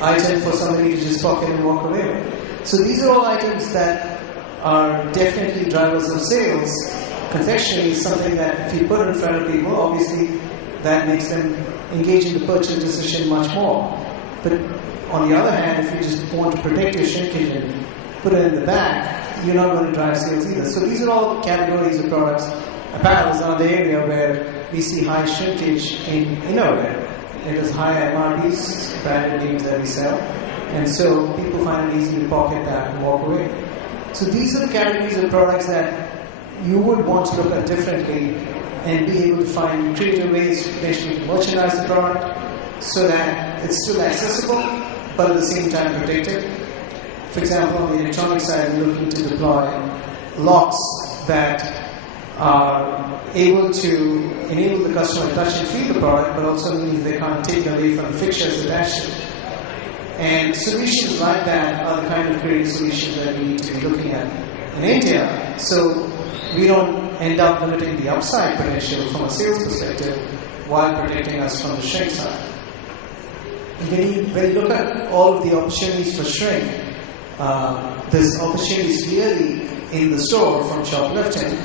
item for somebody to just pocket and walk away with. So these are all items that are definitely drivers of sales. Contextually, something that if you put in front of people, obviously that makes them engage in the purchase decision much more. But on the other hand, if you just want to protect your shrinkage and put it in the back, you're not going to drive sales either. So these are all categories of products. Apparel is another area where we see high shrinkage in innerwear. It is high MRPs, branded names that we sell, and so people find it easy to pocket that and walk away. So these are the categories of products that you would want to look at differently and be able to find creative ways potentially to merchandise the product so that it's still accessible but at the same time protected. For example, on the electronic side, we're looking to deploy locks that are able to enable the customer to touch and feel the product, but also means they can't take it away from the fixtures attached to it. And solutions like that are the kind of creative solutions that we need to be looking at in India, so we don't end up limiting the upside potential from a sales perspective while protecting us from the shrink side. When you look at all of the opportunities for shrink, there's opportunities clearly in the store from shoplifting,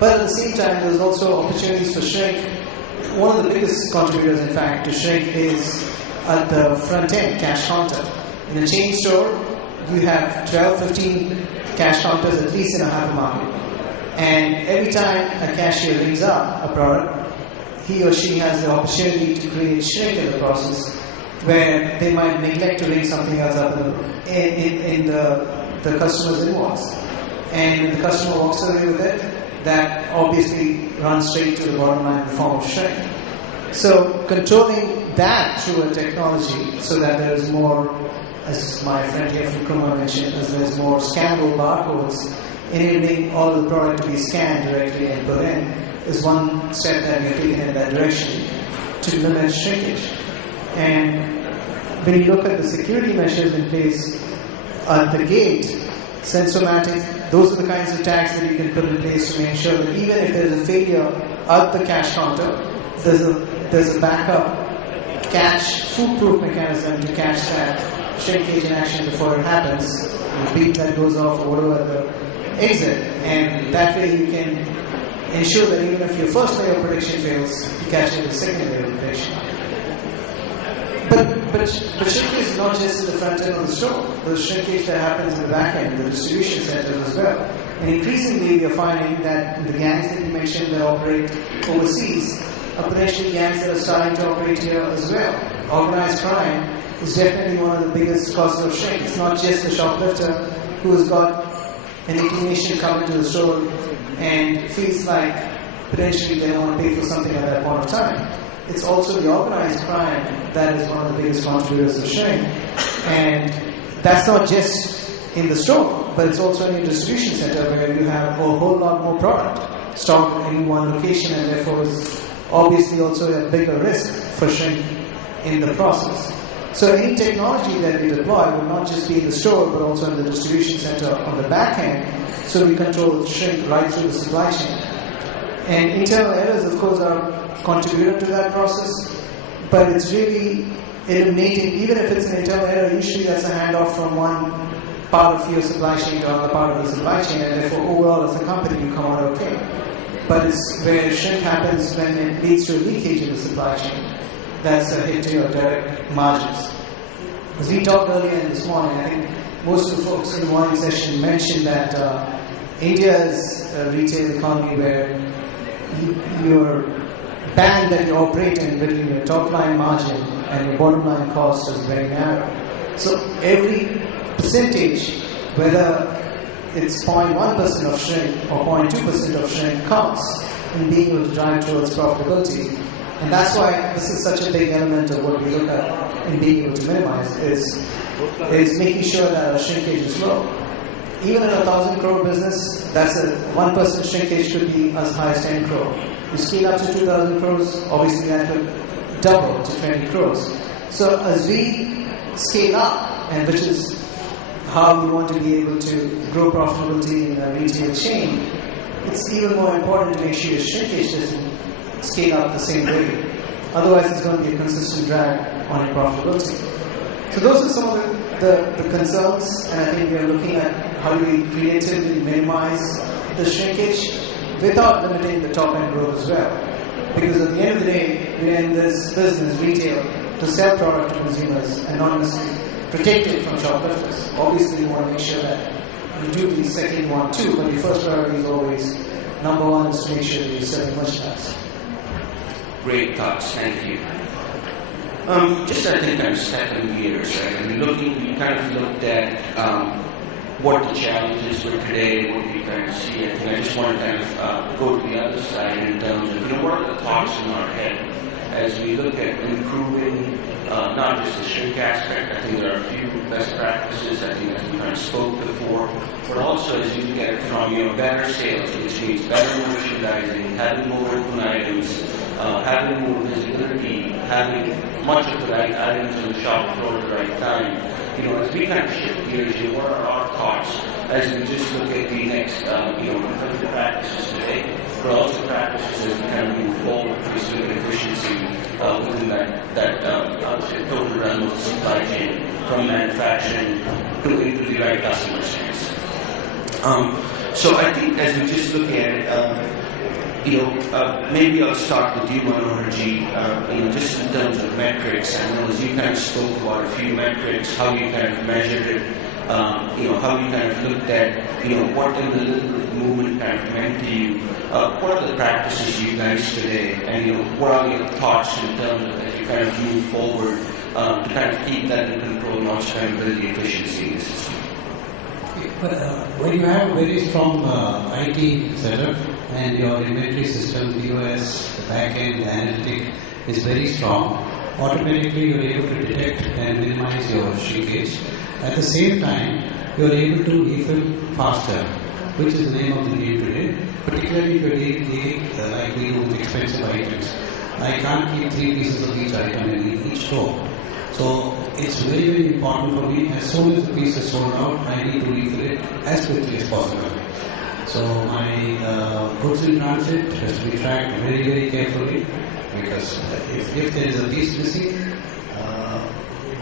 but at the same time there's also opportunities for shrink. One of the biggest contributors, in fact, to shrink is at the front end, cash counter. In a chain store, you have 12, 15 cash counters at least in a hypermarket. And every time a cashier rings up a product, he or she has the opportunity to create shrink in the process, where they might neglect to ring something else up in the customer's invoice. And when the customer walks away with it, that obviously runs straight to the bottom line in the form of shrink. So controlling that through a technology so that there is more, as my friend here from Kruma mentioned, as there's more scannable barcodes, enabling all of the product to be scanned directly and put in, is one step that we're taking in that direction to limit shrinkage. And when you look at the security measures in place at the gate, Sensormatic, those are the kinds of tags that you can put in place to make sure that even if there's a failure at the cash counter, there's a backup foolproof mechanism to catch that shrinkage in action before it happens, the beep that goes off or whatever the exit, and that way you can ensure that even if your first layer of prediction fails, you catch it with the second layer of prediction. But shrinkage is not just in the front end of the store. There's shrinkage that happens in the back end, the distribution centers as well. And increasingly we are finding that the gangs that you mentioned that operate overseas are potentially gangs that are starting to operate here as well. Organized crime is definitely one of the biggest causes of shrink. It's not just the shoplifter who has got an inclination to come into the store and feels like potentially they don't want to pay for something at that point of time. It's also the organized crime that is one of the biggest contributors of shrink. And that's not just in the store, but it's also in your distribution center where you have a whole lot more product stocked in one location, and therefore is obviously also a bigger risk for shrink in the process. So any technology that we deploy will not just be in the store, but also in the distribution center on the back end, so we control shrink right through the supply chain. And internal errors, of course, are contributor to that process, but it's really eliminating, even if it's an internal error, usually that's a handoff from one part of your supply chain to another part of the supply chain, and therefore overall as a company you come out okay. But it's where shrink happens when it leads to a leakage in the supply chain. That's a hit to your direct margins. As we talked earlier in this morning, I think most of the folks in the morning session mentioned that India is a retail economy where your band that you operate in between your top line margin and your bottom line cost is very narrow. So every percentage, whether it's 0.1% of shrink or 0.2% of shrink, counts in being able to drive towards profitability. And that's why this is such a big element of what we look at in being able to minimize is making sure that our shrinkage is low. Even in a 1,000 crore business, that's a 1% shrinkage could be as high as 10 crore. You scale up to 2,000 crores, obviously that could double to 20 crores. So as we scale up, and which is how we want to be able to grow profitability in a retail chain, it's even more important to make sure your shrinkage doesn't scale up the same way. Otherwise, it's going to be a consistent drag on your profitability. So those are some of the concerns, and I think we are looking at how do we creatively minimize the shrinkage without limiting the top end growth as well. Because at the end of the day, we're in this business, retail, to sell product to consumers and not necessarily protect it from shoplifters. Obviously, we want to make sure that we do the second one too, but the first priority is always, number one is to make sure that you're selling merchandise. Great thoughts, thank you. Just I think I'm stepping gears, right? I mean, we kind of looked at what the challenges were today, what we kind of see. I think I just want to kind of go to the other side in terms of, what are the thoughts in our head as we look at improving not just the shrink aspect. I think there are a few best practices, I think as we kind of spoke before, but also as you look at it from, better sales, which means better merchandising, having more open items, having more visibility, having much of the right items in the shop floor at the right time. As we kind of shift gears, what are our thoughts as we just look at the next, competitive practices today, but also practices as we kind of move forward to pursuing efficiency within that total realm of the supply chain, from manufacturing to into the right customer experience. So I think as we just look at it, maybe I'll start with you, Manoharji, just in terms of metrics. I know as you kind of spoke about a few metrics, how you kind of measured it, how you kind of looked at, what in the little bit of movement kind of meant to you. What are the practices you guys today, and what are your thoughts in terms of as you kind of move forward to kind of keep that in control and also kind of build the efficiency in the system? When you have a very strong IT setup and your inventory system, POS, the back-end, the analytic is very strong, automatically you're able to detect and minimize your shrinkage. At the same time, you're able to refill faster, which is the name of the game today, particularly if you're dealing like we do with expensive items. I can't keep 3 pieces of each item in each store. So it's very, very important for me. As soon as the piece is sold out, I need to refill it as quickly as possible. So my goods in transit has to be tracked very, very carefully, because if there is a piece missing,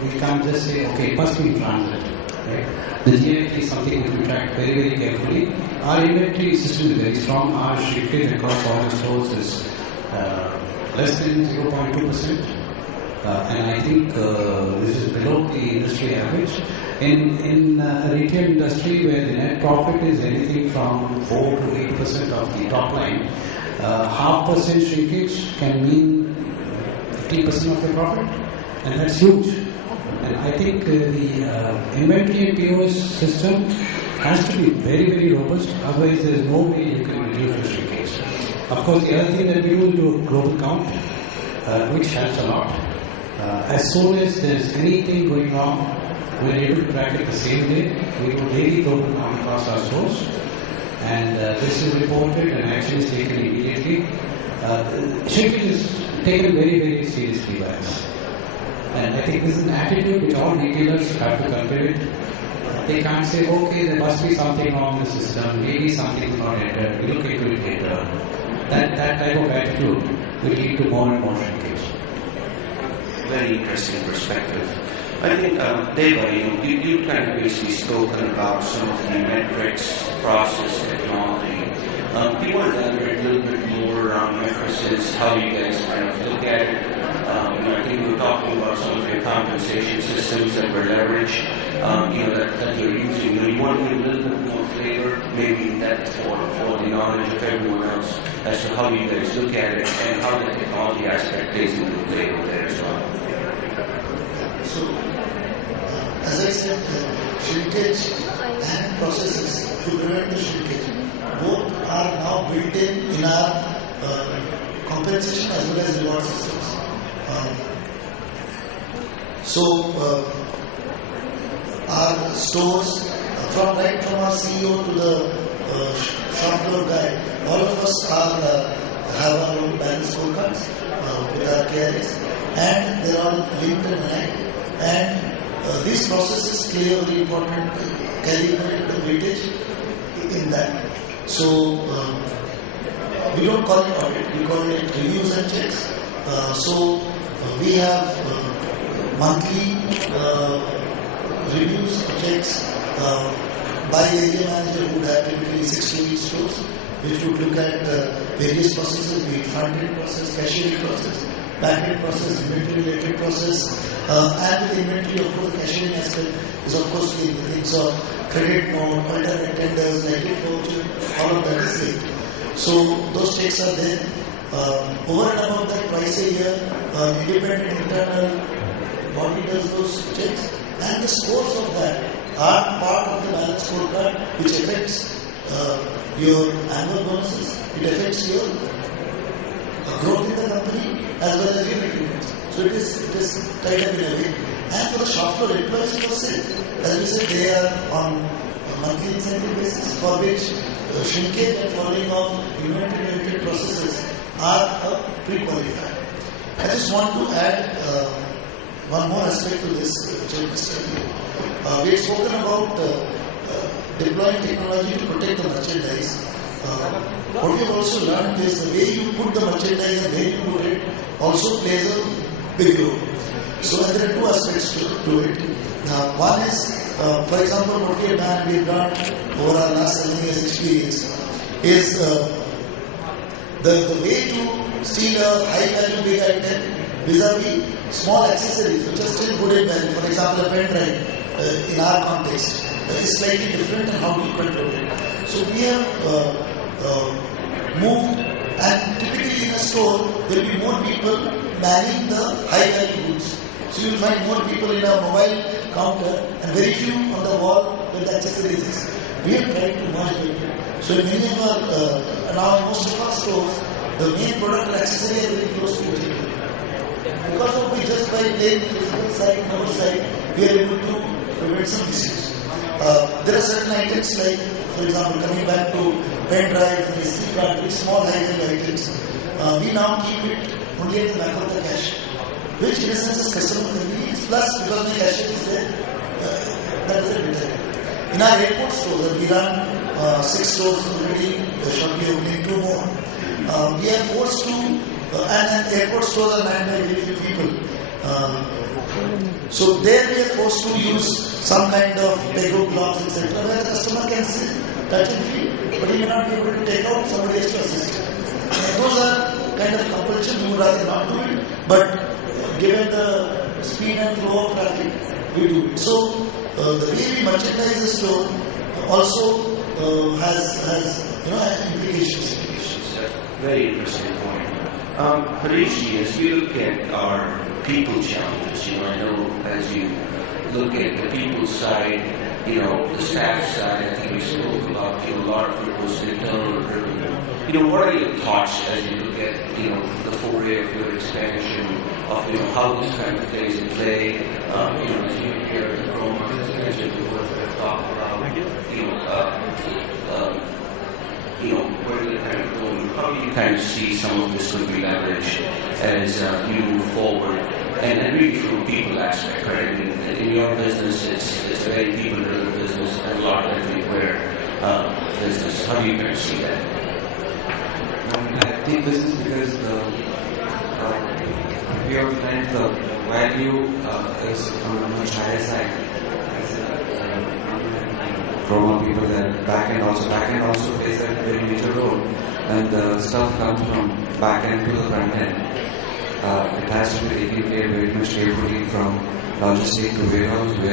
we can't just say, okay, it must be in transit. Right? The GIT is something which we track very, very carefully. Our inventory system is very strong. Our shrinkage across all the stores is less than 0.2%. And I think this is below the industry average. In a retail industry where the net profit is anything from 4 to 8% of the top line, 0.5% shrinkage can mean 50% of the profit, and that's huge. And I think the inventory and POS system has to be very, very robust, otherwise there is no way you can reduce the shrinkage. Of course, the other thing that we do is do a global count, which helps a lot. As soon as there's anything going wrong, we're able to track it the same day. We do daily global count across our stores, and this is reported and action is taken immediately. Shrinkage is taken very, very seriously by us. And I think this is an attitude which all retailers have to cultivate. They can't say, okay, there must be something wrong in the system, maybe something is not entered, we look into it later. That type of attitude will lead to more and more shrinkage. Very interesting perspective. I think, Deva, you kind of basically spoken about some of the metrics, process, technology. Do you want to elaborate a little bit more around metrics, how you guys kind of look at it? I think we were talking about some of your compensation systems that were leveraged, that you're using. You want to give a little bit more flavor, maybe in depth for the knowledge of everyone else as to how you guys look at it and how the technology aspect plays into play over there as well. So, as I said, shrinkage and processes to prevent the shrinkage, both are now built in our compensation as well as reward systems. Our stores, from our CEO to the shop floor guy, all of us have our own balance scorecards with our KRAs, and they're all linked and aligned. And these processes play a very important calibrated weightage in that. So we don't call it audit, we call it reviews and checks. We have monthly reviews, checks by the area manager who would have typically 6 to 8 stores, which would look at various processes, be it front-end process, cashiering process, back-end process, inventory-related process, and with inventory, of course, the cashiering aspect is, of course, the things of credit note, alternate tenders, negative voucher, all of that is there. So those checks are there. Over and above that, twice a year, independent internal body does those checks, and the scores of that are part of the balance scorecard, which affects your annual bonuses, it affects your growth in the company as well as your returns. So it is tied up in a way. And for the shop floor employees per se, as we said, they are on a monthly incentive basis for which shrinkage and following of inventory-related processes are pre-qualified. I just want to add one more aspect to this, which I missed earlier. We have spoken about deploying technology to protect the merchandise. What we have also learned is the way you put the merchandise and where you put it also plays a big role. So there are two aspects to it. One is, for example, what we have done over our last 7 years experience is the way to steal a high value big item vis-a-vis small accessories which are still good in value. For example, a pen drive in our context is slightly different and how do you control it. So we have moved, and typically in a store there will be more people manning the high value goods. So you will find more people in a mobile counter and very few on the wall with accessories. We have tried to merge the two. So in many of our, now in most of our stores, the main product and accessory are very close to each other. Because of which, just by playing physical side and our side, we are able to prevent some issues. There are certain items like, for example, coming back to pen drives and SD card, very small high-value items. We now keep it only at the back of the cash, which in a sense is customer convenience. Plus, because the cashier is there, that is a deterrent. In our airport stores, we run 6 stores already, shortly opening 2 more. We are forced to, and airport stores are manned by very few people. So there we are forced to use some kind of Lego blocks, etc., where the customer can sit, touch and feel, but he may not be able to take out, somebody has to assist him. Those are kind of compulsion, we would rather not do it, but given the speed and flow of traffic, we do it. So the way we merchandise the store also has implications. Very interesting point. Harish, as we look at our people challenges, I know as you look at the people side, the staff side, I think we spoke about, a lot of it was internal driven. What are your thoughts as you look at, the foray of your expansion, of, how this kind of plays in play, as you hear the promos, as you talk about, where they're kind of going, how do you kind of see some of this could be leveraged as you move forward? And really from a people aspect, right? I mean, in your business, it's a very people-driven business and a lot of everywhere business. How do you kind of see that? I think business because we are trying the value is on a much higher side. Promo people that back end also plays a very major role, and the stuff comes from back end to the front end. It has to be taken care very much carefully from logistic to warehouse to the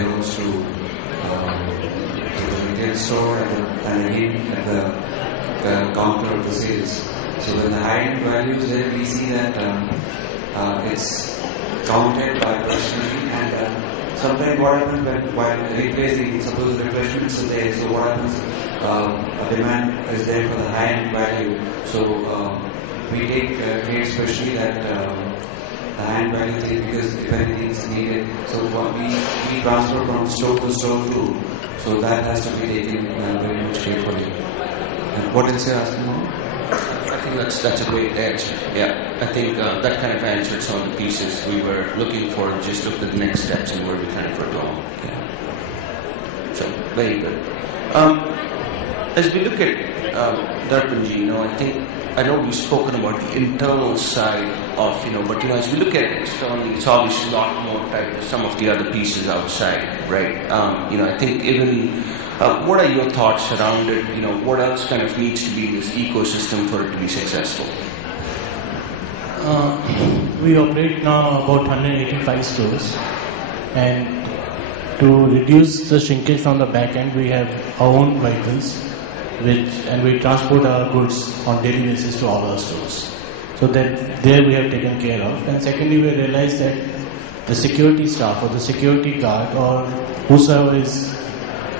retail store, and again at the counter of the sales. So when the high-end values there, we see that it's counted by personally, and sometimes what happens when while replacing, suppose the refreshments are there, so what happens, a demand is there for the high-end value. So we take care especially that the high-end value thing, because if anything is needed, so we transfer from store to store too. So that has to be taken very much carefully. And what else you're asking about? I think that's a great answer. Yeah, I think that kind of answered some of the pieces we were looking for, and just looked at the next steps and where we kind of were going. Yeah. So very good. As we look at Darpanji, I think I know we've spoken about the internal side of, but as we look at it externally, it's obviously a lot more tied to some of the other pieces outside, right? I think even, what are your thoughts around it? What else kind of needs to be in this ecosystem for it to be successful? We operate now about 185 stores, and to reduce the shrinkage from the back end, we have our own vehicles, and we transport our goods on daily basis to all our stores. So that there we have taken care of. And secondly, we realized that the security staff or the security guard or whosoever is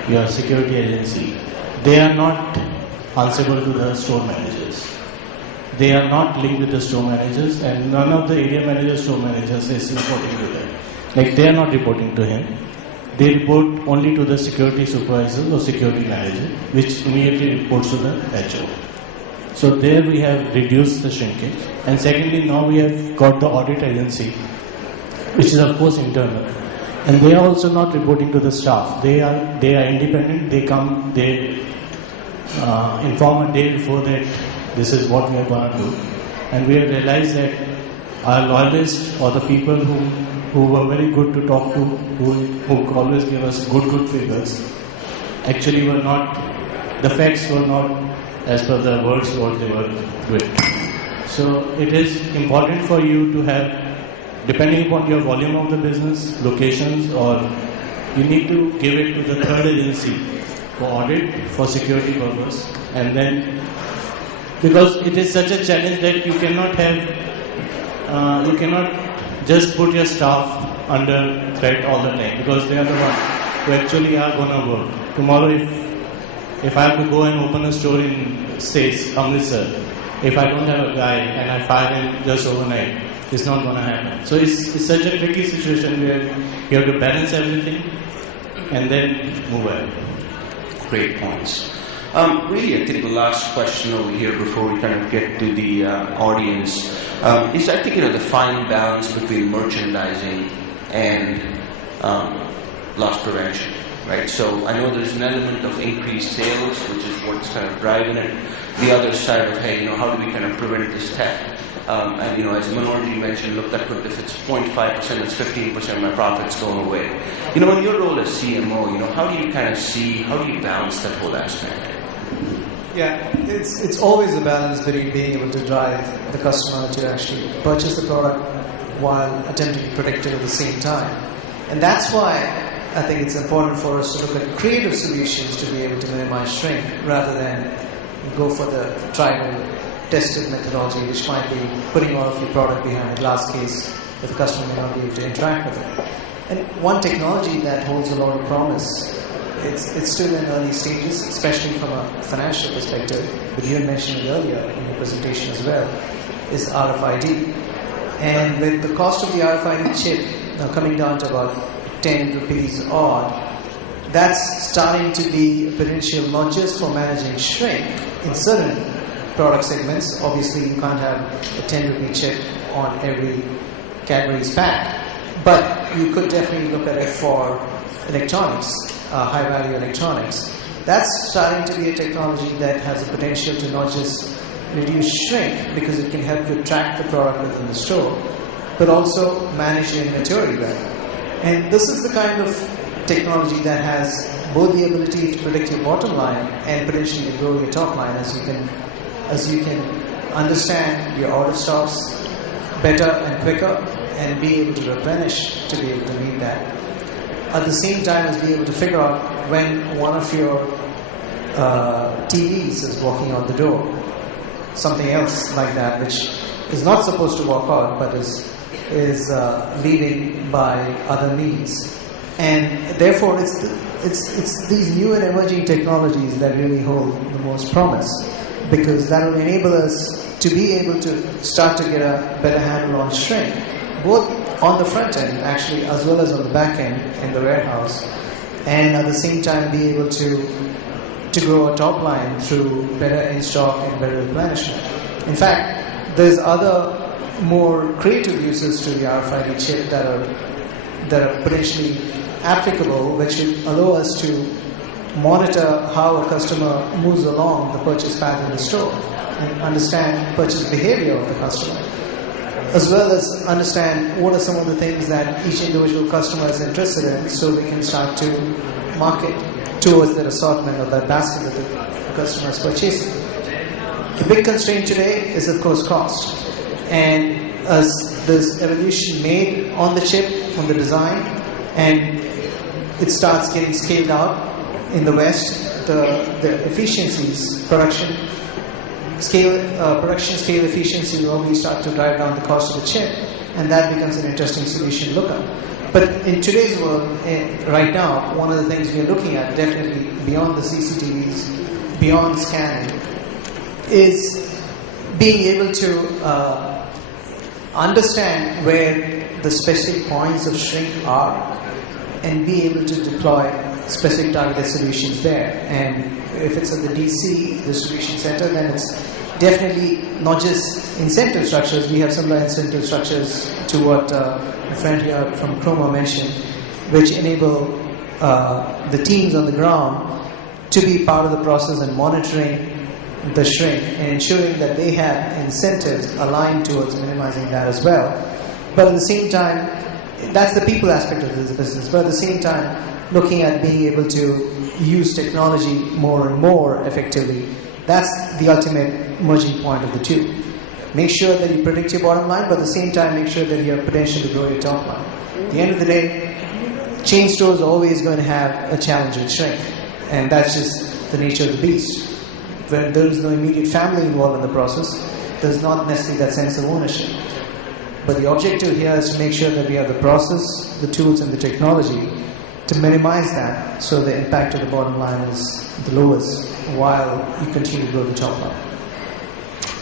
your security agency, they are not answerable to the store managers. They are not linked with the store managers, and none of the area managers, store managers is reporting to them. Like, they are not reporting to him. They report only to the security supervisor or security manager, which immediately reports to the HO. So there we have reduced the shrinkage. And secondly, now we have got the audit agency, which is of course internal. And they are also not reporting to the staff. They are independent. They come, they inform a day before that this is what we are going to do. And we have realized that our loyalists or the people who were very good to talk to, who always gave us good figures, actually were not, the facts were not as per the words what they were doing. So it is important for you to have, depending upon your volume of the business, locations, or you need to give it to the third agency for audit, for security purpose, and then, because it is such a challenge that you cannot have, you cannot just put your staff under threat all the time, because they are the ones who actually are going to work. Tomorrow, if I have to go and open a store in, say, Amritsar, if I don't have a guy and I fire him just overnight, it's not going to happen. So it's such a tricky situation where you have to balance everything and then move ahead. Great points. Really, I think the last question over here before we kind of get to the audience is, I think, the fine balance between merchandising and loss prevention, right? So I know there's an element of increased sales, which is what's kind of driving it. The other side of, hey, how do we kind of prevent this theft? And, as Manoj mentioned, look, that could, if it's 0.5%, it's 15% of my profits going away. In your role as CMO, how do you kind of see, how do you balance that whole aspect? Yeah, it's always a balance between being able to drive the customer to actually purchase the product while attempting to protect it at the same time. And that's why I think it's important for us to look at creative solutions to be able to minimize shrink rather than go for the tried and tested methodology, which might be putting all of your product behind a glass case that the customer may not be able to interact with it. And one technology that holds a lot of promise, it's still in early stages, especially from a financial perspective, but you had mentioned it earlier in your presentation as well, is RFID. And with the cost of the RFID chip now coming down to about 10 rupees odd, that's starting to be a potential not just for managing shrink in certain product segments. Obviously, you can't have a 10 rupee chip on every Cadbury's pack, but you could definitely look at it for electronics, high-value electronics. That's starting to be a technology that has the potential to not just reduce shrink, because it can help you track the product within the store, but also manage your inventory better. And this is the kind of technology that has both the ability to predict your bottom line and potentially to grow your top line as you can understand your out of stocks better and quicker and be able to replenish to be able to meet that. At the same time as be able to figure out when one of your TVs is walking out the door, something else like that, which is not supposed to walk out but is leaving by other means. And therefore, it's these new and emerging technologies that really hold the most promise, because that will enable us to be able to start to get a better handle on shrink, both on the front end, actually, as well as on the back end in the warehouse, and at the same time be able to grow a top line through better in-stock and better replenishment. In fact, there's other more creative uses to the RFID chip that are potentially applicable, which will allow us to monitor how a customer moves along the purchase path in the store and understand purchase behavior of the customer, as well as understand what are some of the things that each individual customer is interested in, so we can start to market towards that assortment or that basket that the customer is purchasing. The big constraint today is, of course, cost. And as this evolution made on the chip, on the design, and it starts getting scaled out in the West, the efficiencies, production scale efficiency will only start to drive down the cost of the chip, and that becomes an interesting solution to look at. But in today's world, right now, one of the things we are looking at, definitely beyond the CCTVs, beyond scanning, is being able to understand where the specific points of shrink are and be able to deploy specific targeted solutions there. And if it's at the DC distribution center, then it's definitely not just incentive structures. We have similar incentive structures to what a friend here from Chroma mentioned, which enable the teams on the ground to be part of the process and monitoring the shrink and ensuring that they have incentives aligned towards minimizing that as well. But at the same time, that's the people aspect of this business. But at the same time, looking at being able to use technology more and more effectively, that's the ultimate merging point of the two. Make sure that you predict your bottom line, but at the same time, make sure that you have potential to grow your top line. At the end of the day, chain stores are always going to have a challenge with shrink, and that's just the nature of the beast. When there is no immediate family involved in the process, there's not necessarily that sense of ownership. But the objective here is to make sure that we have the process, the tools, and the technology to minimize that, so the impact of the bottom line is the lowest while you continue to grow the top line.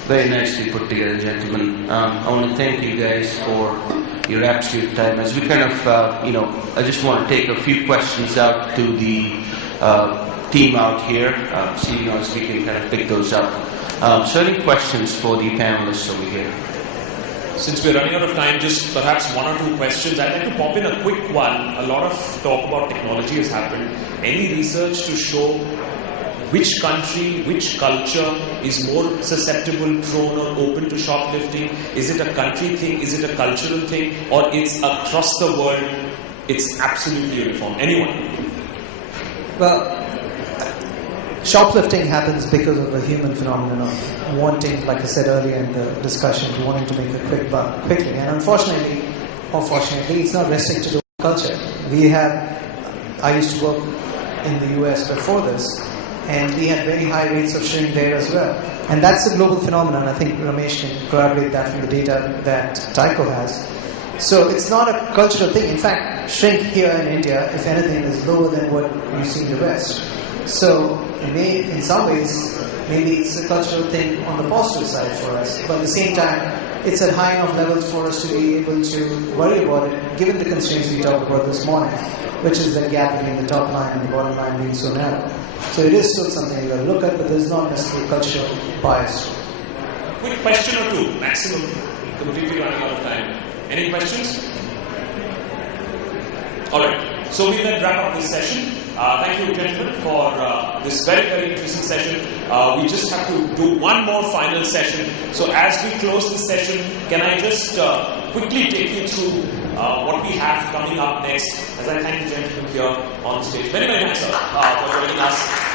Very nicely put together, gentlemen. I want to thank you guys for your absolute time. As we kind of, I just want to take a few questions out to the team out here, see as we can kind of pick those up. So any questions for the panelists over here? Since we're running out of time, just perhaps one or two questions. I'd like to pop in a quick one. A lot of talk about technology has happened. Any research to show which country, which culture is more susceptible, prone or open to shoplifting? Is it a country thing? Is it a cultural thing? Or it's across the world, it's absolutely uniform? Anyone? Well, shoplifting happens because of the human phenomenon of wanting, like I said earlier in the discussion, to wanting to make a quick buck quickly. And unfortunately, or fortunately, it's not restricted to culture. I used to work in the US before this, and we had very high rates of shrink there as well. And that's a global phenomenon. I think Ramesh can corroborate that from the data that Tyco has. So it's not a cultural thing. In fact, shrink here in India, if anything, is lower than what you see in the West. So in some ways, maybe it's a cultural thing on the positive side for us. But at the same time, it's at high enough levels for us to be able to worry about it, given the constraints we talked about this morning, which is the gap between the top line and the bottom line being so narrow. So it is still something you got to look at, but there's not necessarily cultural bias. Quick question or two, maximum. Completely running out of time. Any questions? All right. So we then wrap up this session. Thank you, gentlemen, for this very, very interesting session. We just have to do one more final session. So as we close this session, can I just quickly take you through what we have coming up next, as I thank the gentlemen here on stage. Very, very thanks, sir, for joining us.